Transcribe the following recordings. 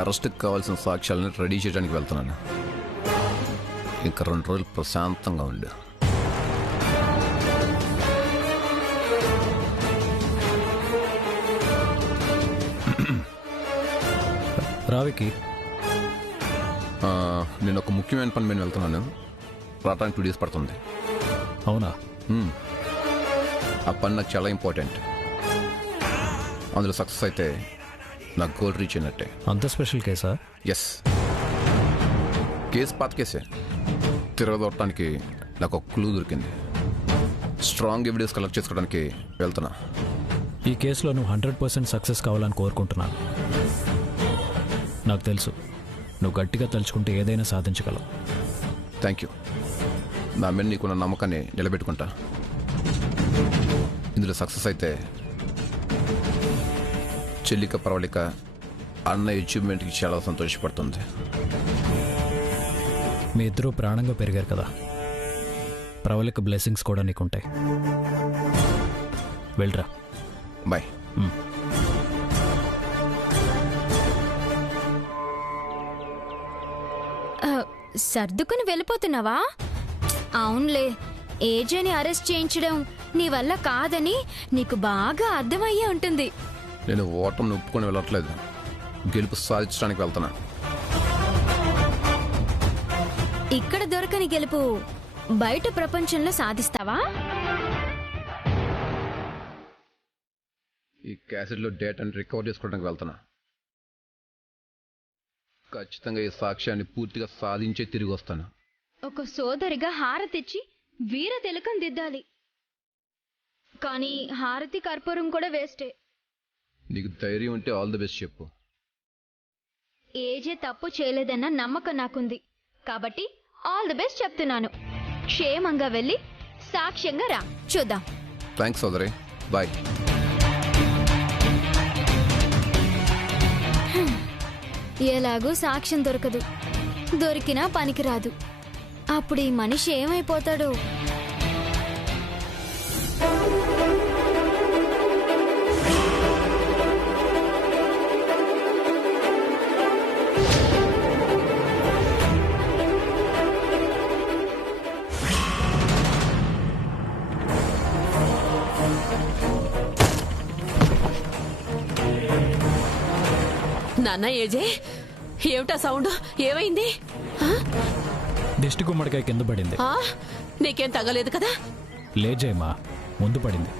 అరెస్ట్కి కావాల్సిన సాక్ష్యాలను రెడీ చేయడానికి వెళ్తున్నాను. ఇంకా 2 రోజులు ప్రశాంతంగా ఉండు. రావికి నేను ఒక ముఖ్యమైన పని మీద వెళ్తున్నాను. రావడానికి 2 డేస్ పడుతుంది. అవునా? ఆ పని నాకు చాలా ఇంపార్టెంట్. అందులో సక్సెస్ అయితే నాకు గోల్ రీచ్ అయినట్టే. అంత స్పెషల్ కేసా? ఎస్, కేసు పాత కేసే. తిరగదొట్టడానికి నాకు ఒక క్లూ దొరికింది. స్ట్రాంగ్ ఎవిడెన్స్ కలెక్ట్ చేసుకోవడానికి వెళ్తున్నా. ఈ కేసులో నువ్వు 100% సక్సెస్ కావాలని కోరుకుంటున్నాను. నాకు తెలుసు నువ్వు గట్టిగా తలుచుకుంటే ఏదైనా సాధించగలవు. Thank you. నా మీద నీకున్న నమ్మకాన్ని నిలబెట్టుకుంటా. ఇందులో సక్సెస్ అయితే చెల్లిక పర్వాలిక అన్న అచీవ్మెంట్కి చాలా సంతోషపడుతుంది. మీ ఇద్దరూ ప్రాణంగా పెరిగారు కదా, ప్రవళిక బ్లెస్సింగ్స్ కూడా నీకుంటాయి. వెళ్ళరా. బాయ్. సర్దుకుని వెళ్ళిపోతున్నావా? అవునులే, ఏజేని అరెస్ట్ చేయించడం నీ వల్ల కాదని నీకు బాగా అర్థమయ్యే ఉంటుంది. నేను ఓటమిని ఒప్పుకొని వెళ్ళట్లేదు, గెలుపు సాధించడానికి వెళ్తున్నా. ఇక్కడ దొరకని గెలుపు బయట ప్రపంచంలో సాధిస్తావా? ఈ క్యాసెట్లో డేటాని రికవర్ చేసుకోవడానికి వెళ్తున్నా. ఖచ్చితంగా ఈ సాక్ష్యాన్ని పూర్తిగా సాధించే తిరిగి వస్తాను. ఒక సోదరిగా హారతిచ్చి వీర తిలకం దిద్దాలి, కానీ హారతి కర్పూరం కూడా వేస్టే. నీకు ధైర్యం ఉంటే ఆల్ ది బెస్ట్ చెప్పు. ఏజే తప్పు చేయలేదన్న నమ్మకం నాకుంది కాబట్టి ఆల్ ది బెస్ట్ చెప్తున్నాను. క్షేమంగా వెళ్ళి సాక్ష్యంగా రా, చూద్దాం. థ్యాంక్స్ సోదరి, బాయ్. ఎలాగూ సాక్ష్యం దొరకదు, దొరికినా పనికిరాదు. అప్పుడు ఈ మనిషి ఏమైపోతాడు? నాన్న ఏజే, ఏమిటా సౌండ్? ఏమైంది? దిష్టి గుమ్మడికాయ కింద పడింది. నీకేం తగ్గలేదు కదా? లేజేమా, ముందు పడింది.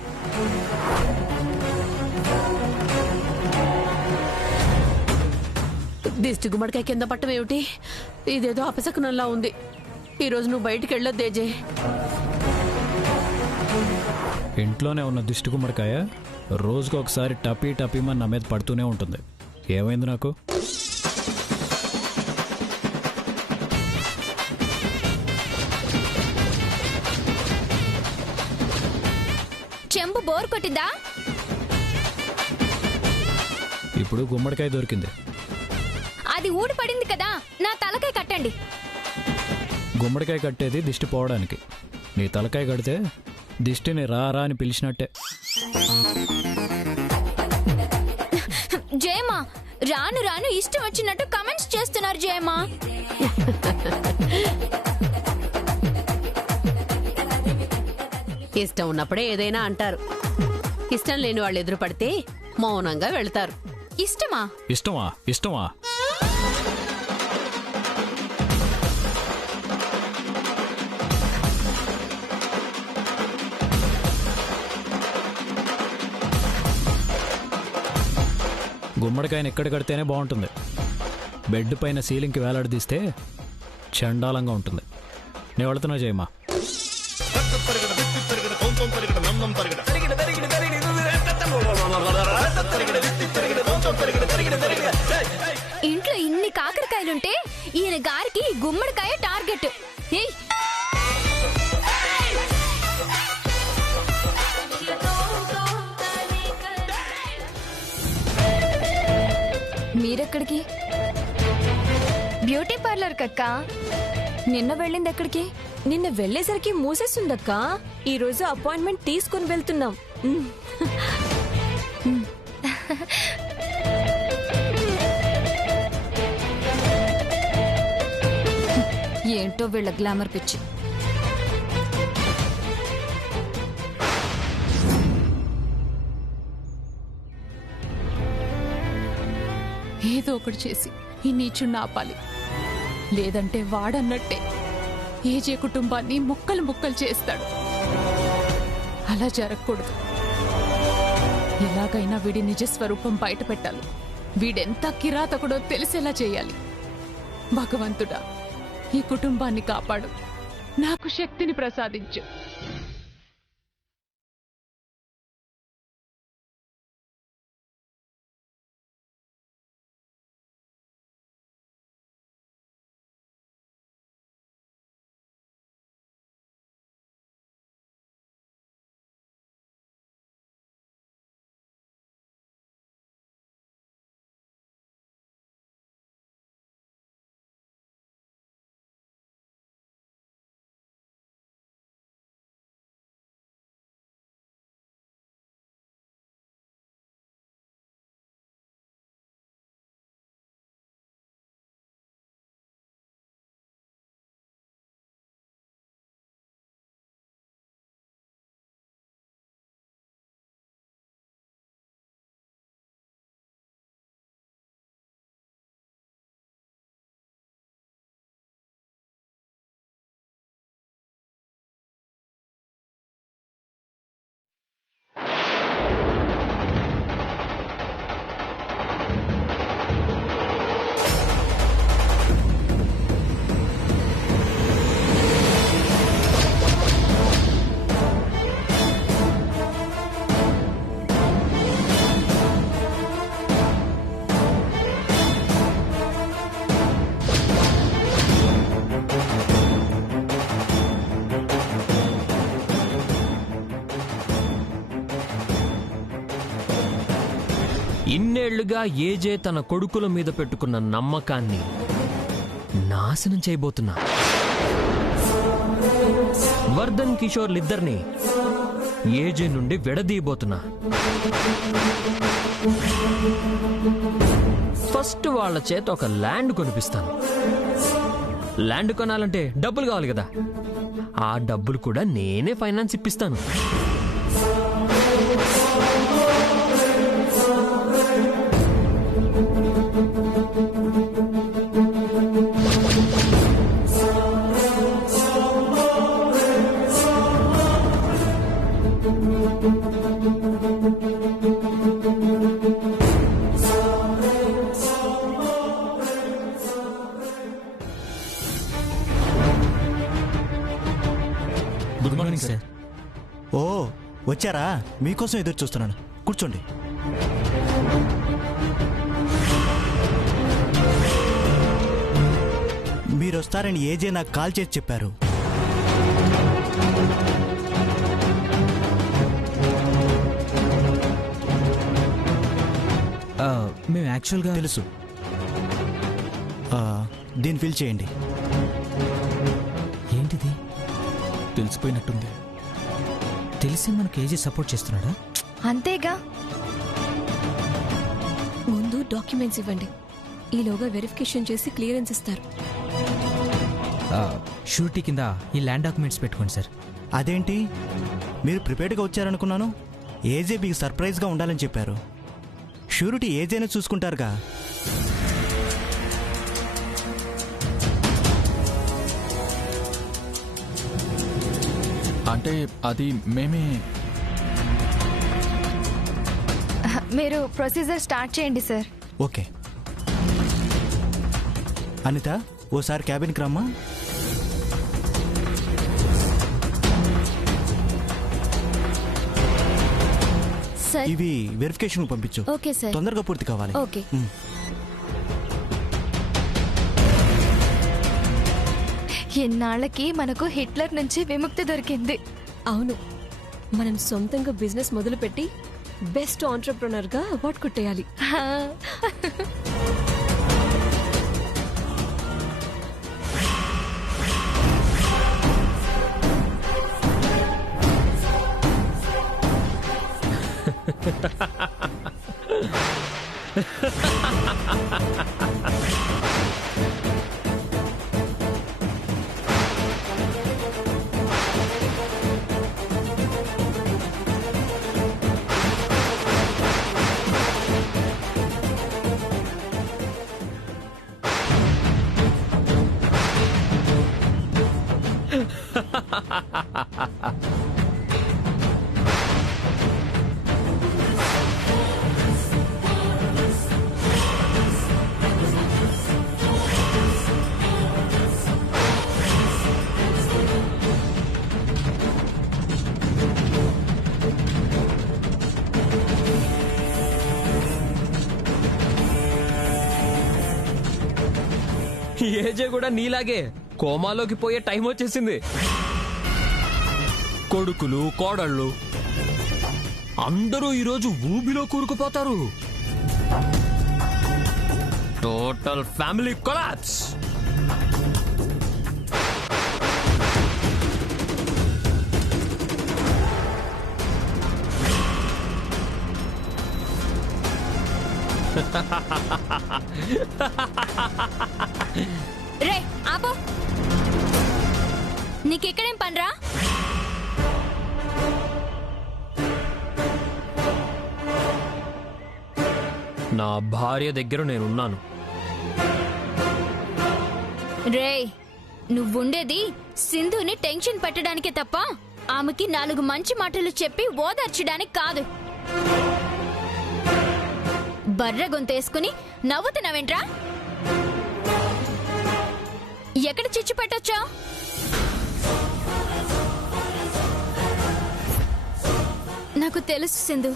దిష్టి గుమ్మడికాయ కింద పట్టం ఏమిటి? ఇదేదో అపశకునంలా ఉంది. ఈరోజు నువ్వు బయటికి వెళ్ళొద్దేజే. ఇంట్లోనే ఉన్న దిష్టి గుమ్మడికాయ రోజుకు ఒకసారి టపీ టపీమని నా మీద పడుతూనే ఉంటుంది. ఏమైంది నాకు? చెంబు బోర్ కొట్టిందా? ఇప్పుడు గుమ్మడికాయ దొరికింది. అది ఊడి పడింది కదా, నా తలకాయ కట్టండి. గుమ్మడికాయ కట్టేది దిష్టి పోవడానికి, నీ తలకాయ కడితే దిష్టిని రా రా అని పిలిచినట్టే. జయమా, రాను రాను ఇష్టం వచ్చినట్టు కమెంట్స్ చేస్తున్నారు జయమా. ఇష్టం ఉన్నప్పుడే ఏదైనా అంటారు. ఇష్టం లేని వాళ్ళు ఎదురు పడితే మౌనంగా వెళ్తారు. ఇష్టమా? ఇష్టమా? ఇష్టమా? గుమ్మడికాయని ఎక్కడ కడితేనే బాగుంటుంది. బెడ్ పైన సీలింగ్కి వేలాడదీస్తే చండాలంగా ఉంటుంది. నేను వెళుతున్నా జయమా. ఇంట్లో ఇన్ని కాకరకాయలుంటే ఈయన గారికి గుమ్మడికాయ టార్గెట్. మీరెక్కడికి? బ్యూటీ పార్లర్ కక్క. నిన్న వెళ్ళింది ఎక్కడికి? నిన్న వెళ్లేసరికి మూసేస్తుందక్క. ఈ రోజు అపాయింట్మెంట్ తీసుకుని వెళ్తున్నాం. ఏంటో వీళ్ళ గ్లామర్ పిచ్చి. ఏదో ఒకటి చేసి ఈ నీచుణ్ణి ఆపాలి, లేదంటే వాడన్నట్టే ఏజే కుటుంబాన్ని ముక్కలు ముక్కలు చేస్తాడు. అలా జరగకూడదు. ఎలాగైనా వీడి నిజస్వరూపం బయట పెట్టాలి. వీడెంత కిరాతకుడో తెలిసేలా చేయాలి. భగవంతుడా, ఈ కుటుంబాన్ని కాపాడు, నాకు శక్తిని ప్రసాదించు. ఇన్నేళ్లుగా ఏజే తన కొడుకుల మీద పెట్టుకున్న నమ్మకాన్ని నాశనం చేయబోతున్నా. వర్ధన్ కిషోర్లిద్దరినీ ఏజే నుండి విడదీయబోతున్నా. ఫస్ట్ వాళ్ళ చేత ఒక ల్యాండ్ కొనిపిస్తాను. ల్యాండ్ కొనాలంటే డబ్బులు కావాలి కదా, ఆ డబ్బులు కూడా నేనే ఫైనాన్స్ ఇప్పిస్తాను. Good morning sir. ఓ వచ్చారా? మీకోసం ఎదురు చూస్తున్నాను. కూర్చోండి. మీరు వస్తారని ఏజే నాకు కాల్ చేసి చెప్పారు. మేము యాక్చువల్గా తెలుసు. దీన్ని ఫిల్ చేయండి. ఏంటిది? తెలిసిపోయినట్టుంది. తెలిసి మనకు ఏజీ సపోర్ట్ చేస్తున్నాడా? అంతేగా. ముందు డాక్యుమెంట్స్ ఇవ్వండి, ఈలోగా వెరిఫికేషన్ చేసి క్లియరెన్స్ ఇస్తారు. షూరిటీ కింద ఈ ల్యాండ్ డాక్యుమెంట్స్ పెట్టుకోండి సార్. అదేంటి, మీరు ప్రిపేర్డ్గా వచ్చారనుకున్నాను. ఏజే మీకు సర్ప్రైజ్గా ఉండాలని చెప్పారు. షూరిటీ ఏజేనే చూసుకుంటారుగా. అంటే అది మేమే. మీరు ప్రొసీజర్ స్టార్ట్ చేయండి సార్. ఓకే. అనిత, ఓసారి క్యాబిన్కి రమ్మా. సార్, ఇవి వెరిఫికేషన్ పంపించు. Okay sir. తొందరగా పూర్తి కావాలి. ఓకే. ఎన్నాళ్ళకి మనకు హిట్లర్ నుంచి విముక్తి దొరికింది. అవును, మనం సొంతంగా బిజినెస్ మొదలుపెట్టి బెస్ట్ ఆంటర్ప్రెనర్ గా అవార్డు కొట్టేయాలి. ఏజే కూడా నీలాగే కోమాలోకి పోయే టైం వచ్చేసింది. కొడుకులు కోడళ్ళు అందరూ ఈరోజు ఊబిలో కూరుకుపోతారు. Total family collapse. రే ఆపో, నీకెక్కడేం పనిరా? నా భార్య దగ్గర నేనున్నాను. రే నువ్వుండేది సింధుని టెన్షన్ పెట్టడానికి తప్ప ఆమెకి 4 మంచి మాటలు చెప్పి ఓదార్చడానికి కాదు. బర్రె గొంతేసుకుని నవ్వుతున్నావేంట్రా? ఎక్కడ చిచ్చు పెట్టొచ్చా? నాకు తెలుసు సింధు,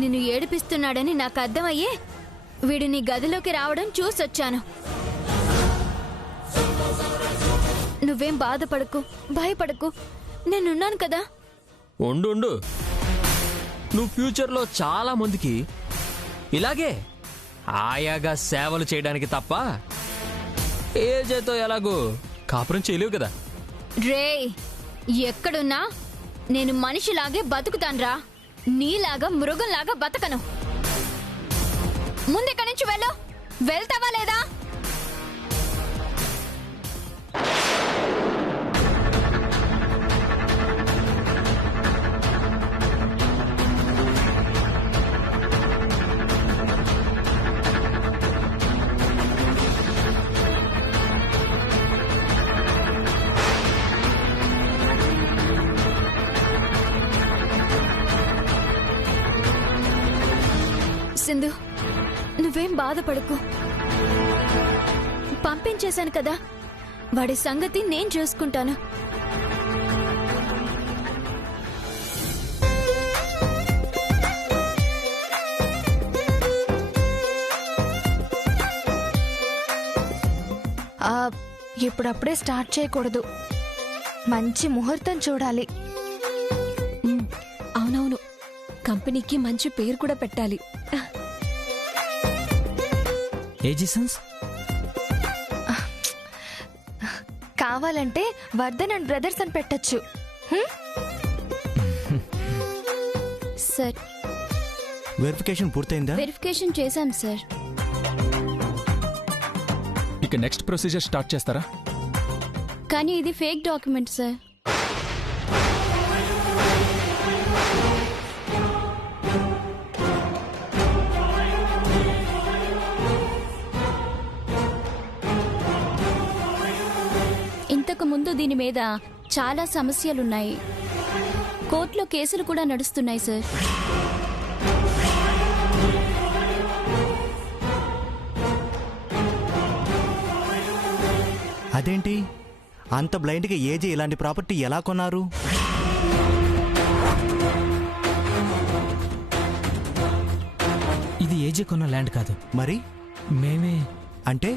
నిన్ను ఏడిపిస్తున్నాడని నాకు అర్థమయ్యే వీడు నీ గదిలోకి రావడం చూసొచ్చాను. నువ్వేం బాధపడకు, భయపడకు, నేనున్నాను కదా. ఉండు, నువ్వు ఫ్యూచర్లో చాలా మందికి ఇలాగే ఆయాగా సేవలు చేయడానికి తప్ప ఏజేతో ఎలాగో కాపురం చేయలేవు కదా. రే ఎక్కడున్నా నేను మనిషిలాగే బతుకుతాన్రా, నీలాగా మృగంలాగా బతకను. ముందెక్కడి నుంచి వెళ్తావా లేదా? సింధు నువ్వేం బాధపడకు, పంపించేశాను కదా, వాడి సంగతి నేను చూసుకుంటాను. ఇప్పుడప్పుడే స్టార్ట్ చేయకూడదు, మంచి ముహూర్తం చూడాలి. అవునవును, కంపెనీకి మంచి పేరు కూడా పెట్టాలి. ఏజిసన్స్ కావాలంటే వర్ధన్ అండ్ బ్రదర్స్ అని పెట్టచ్చు. సార్ వెరిఫికేషన్ పూర్తయిందా? వెరిఫికేషన్ చేశాం సార్. ఇక నెక్స్ట్ ప్రొసీజర్ స్టార్ట్ చేస్తారా? కానీ ఇది ఫేక్ డాక్యుమెంట్ సార్. ఇంతకు ముందు దీని మీద చాలా సమస్యలున్నాయి, కోర్టులో కేసులు కూడా నడుస్తున్నాయి సార్. అదేంటి అంత బ్లైండ్గా ఏజే ఇలాంటి ప్రాపర్టీ ఎలా కొన్నారు? ఇది ఏజే కొన్న ల్యాండ్ కాదు, మరి మేమే. అంటే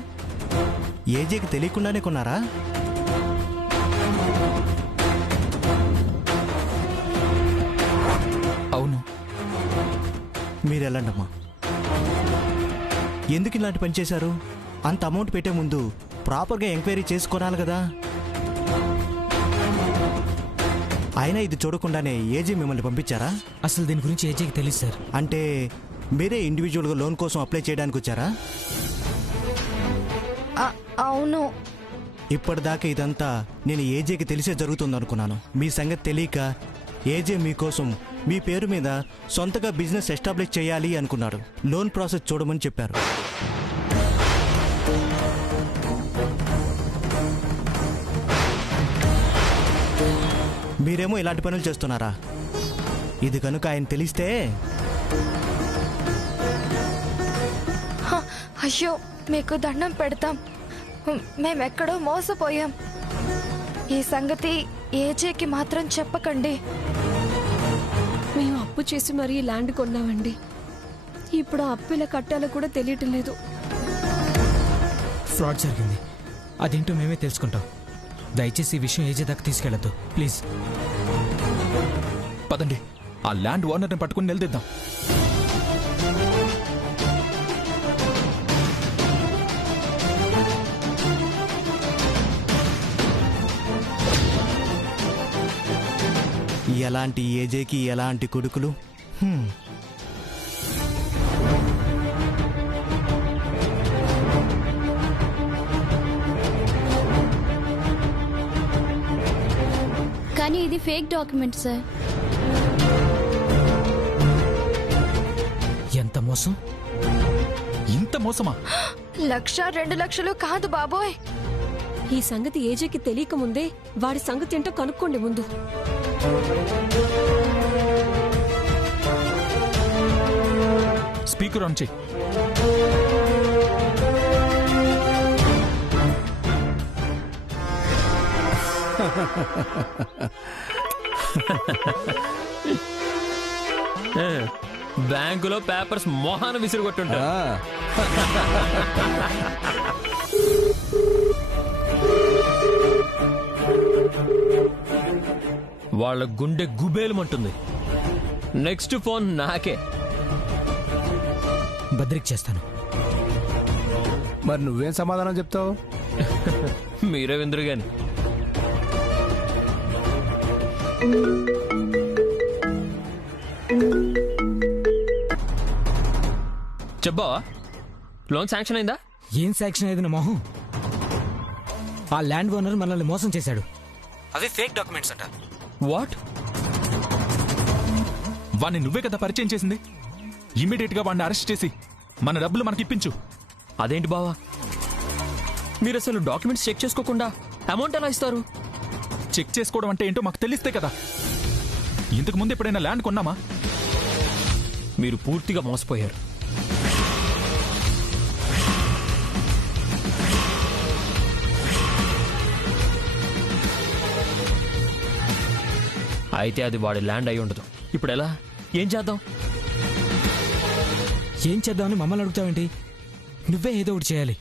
ఏజేకి తెలియకుండానే కొన్నారా? అవును. మీరు వెళ్ళండమ్మా. ఎందుకు ఇలాంటి పని చేశారు? అంత అమౌంట్ పెట్టే ముందు ప్రాపర్గా ఎంక్వైరీ చేసుకోవాలి కదా. అయినా ఇది చూడకుండానే ఏజీ మిమ్మల్ని పంపించారా? అసలు దీని గురించి ఏజేకి తెలియదు సార్. అంటే మీరే ఇండివిజువల్గా లోన్ కోసం అప్లై చేయడానికి వచ్చారా? అవును. ఇప్పటిదాకా ఇదంతా నేను ఏజేకి తెలిసే జరుగుతుంది అనుకున్నాను. మీ సంగతి తెలియక ఏజే మీకోసం మీ పేరు మీద సొంతగా బిజినెస్ ఎస్టాబ్లిష్ చేయాలి అనుకున్నాడు. లోన్ ప్రాసెస్ చూడమని చెప్పారు. మీరేమో ఇలాంటి పనులు చేస్తున్నారా? ఇది కనుక ఆయన తెలిస్తే అయ్యో మీకు దండం పెడతాం, మేమెక్కడో మోసపోయాం. ఈ సంగతి ఏజేకి మాత్రం చెప్పకండి. మేము అప్పు చేసి మరీ ల్యాండ్ కొన్నామండి. ఇప్పుడు ఆ అప్పు ఇలా కట్టాలో కూడా తెలియటం లేదు. ఫ్రాడ్ జరిగింది, అదేంటో మేమే తెలుసుకుంటాం. దయచేసి ఈ విషయం ఏజే దాకా తీసుకెళ్ళద్దు ప్లీజ్. పదండి, ఆ ల్యాండ్ ఓనర్ని పట్టుకుని నిలదీద్దాం. ఎలాంటి ఏజేకి ఎలాంటి కొడుకులు. కానీ ఇది ఫేక్ డాక్యుమెంట్ సార్. ఎంత మోసం! ఇంత మోసమా? 1,00,000 2 లక్షలు కాదు బాబోయ్. ఈ సంగతి ఏజేకి తెలియక ముందే వాడి సంగతి ఏంటో కనుక్కోండి ముందు. స్పీకర్ ఆన్ చెయ్యి. బ్యాంకులో పేపర్స్ మొహాన విసిరు కొట్టుంటా. వాళ్ళ గుండె గుబేలమంటుంది. నెక్స్ట్ ఫోన్ నాకే. బద్రికి చేస్తాను. మరి నువ్వేం సమాధానం చెప్తావు? మీరే విందురు గాని. చెప్పావా, లోన్ శాంక్షన్ అయిందా? ఏం శాంక్షన్ అయింది మొహం? ఆ ల్యాండ్ ఓనర్ మనల్ని మోసం చేశాడు. అవి ఫేక్ డాక్యుమెంట్స్ అంట. వాట్? వాణ్ణి నువ్వే కదా పరిచయం చేసింది. ఇమ్మీడియట్ గా వాడిని అరెస్ట్ చేసి మన డబ్బులు మనకి ఇప్పించు. అదేంటి బావా, మీరు అసలు డాక్యుమెంట్స్ చెక్ చేసుకోకుండా అమౌంట్ ఎలా ఇస్తారు? చెక్ చేసుకోవడం అంటే ఏంటో మాకు తెలిస్తే కదా. ఇంతకు ముందు ఎప్పుడైనా ల్యాండ్ కొన్నామా? మీరు పూర్తిగా మోసపోయారు. అయితే అది వాడి ల్యాండ్ అయి ఉండదు. ఇప్పుడు ఎలా? ఏం చేద్దాం? ఏం చేద్దామని మమ్మల్ని అడుగుతావేంటి? నువ్వే ఏదో ఒకటి చేయాలి.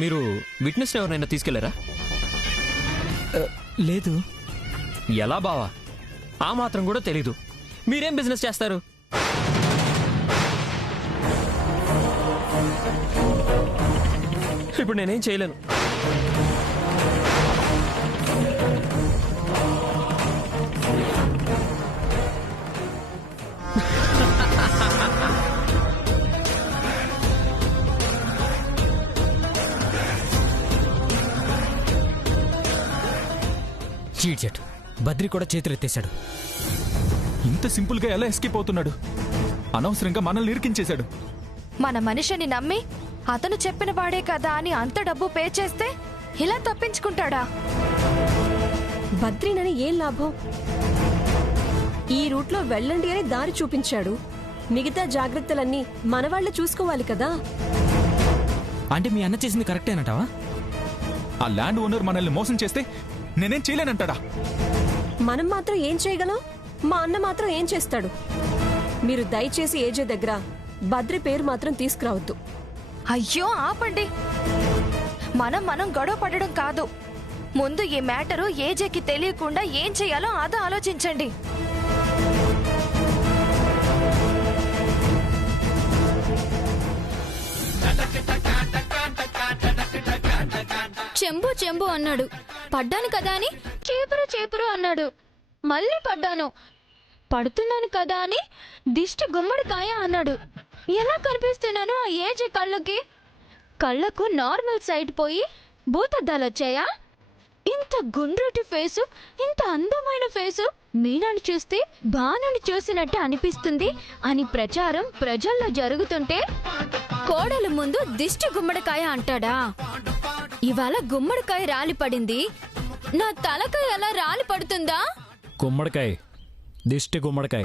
మీరు విట్నెస్ ఎవరినైనా తీసుకెళ్లారా? లేదు. ఎలా బావా, ఆ మాత్రం కూడా తెలీదు. మీరేం బిజినెస్ చేస్తారు? ఇప్పుడు నేనేం చేయలేను. చీట్ బద్రి కూడా చేతులు ఎత్తేశాడు. ఇంత సింపుల్ గా ఎలా ఎస్కేప్ అవుతున్నాడు? అనవసరంగా మనల్ని ఇరికించేశాడు. మన మనిషిని నమ్మి అతను చెప్పిన వాడే కదా అని అంత డబ్బు పే చేస్తే ఇలా తప్పించుకుంటాడా? బద్రీనని ఏం లాభం? ఈ రూట్లో వెళ్ళండి అని దారి చూపించాడు. మిగతా జాగ్రత్తలన్నీ మనవాళ్లే చూసుకోవాలి కదా. అంటే మీ అన్న చేసింది కరెక్టేనంటావా? ఆ ల్యాండ్ ఓనర్ మనల్ని మోసం చేస్తే నేనేం చేయలేనంటాడా? మనం మాత్రం ఏం చేయగలం? మా అన్న మాత్రం ఏం చేస్తాడు? మీరు దయచేసి ఏజే దగ్గర బద్రి పేరు మాత్రం తీసుకురావద్దు. అయ్యో ఆపండి. మనం గొడవ పడడం కాదు. ముందు ఈ మ్యాటరు ఏజేకి తెలియకుండా ఏం చేయాలో అదో ఆలోచించండి. చెంబు చెంబు అన్నాడు. పడ్డాను కదా అని చేపురు చేపురు అన్నాడు. మళ్ళీ పడ్డాను. పడుతున్నాను కదా అని దిష్టి గుమ్మడికాయ అన్నాడు. ఎలా కనిపిస్తున్నాను ఆ ఏజే కళ్ళకి? కళ్ళకు నార్మల్ సైడ్ పోయి భూతద్దాలు వచ్చాయా? ఇంత గుండ్రటి ఫేసు, ఇంత అందమైన ఫేసు మీనాని చూస్తే బాణాన్ని చూసినట్టు అనిపిస్తుంది అని ప్రచారం ప్రజల్లో జరుగుతుంటే కోడలు ముందు దిష్టి గుమ్మడికాయ అంటాడా? ఇవాళ గుమ్మడికాయ రాలిపడింది. నా తలకాయ ఎలా రాలి పడుతుందా? గుమ్మడికాయ, దిష్టి గుమ్మడికాయ.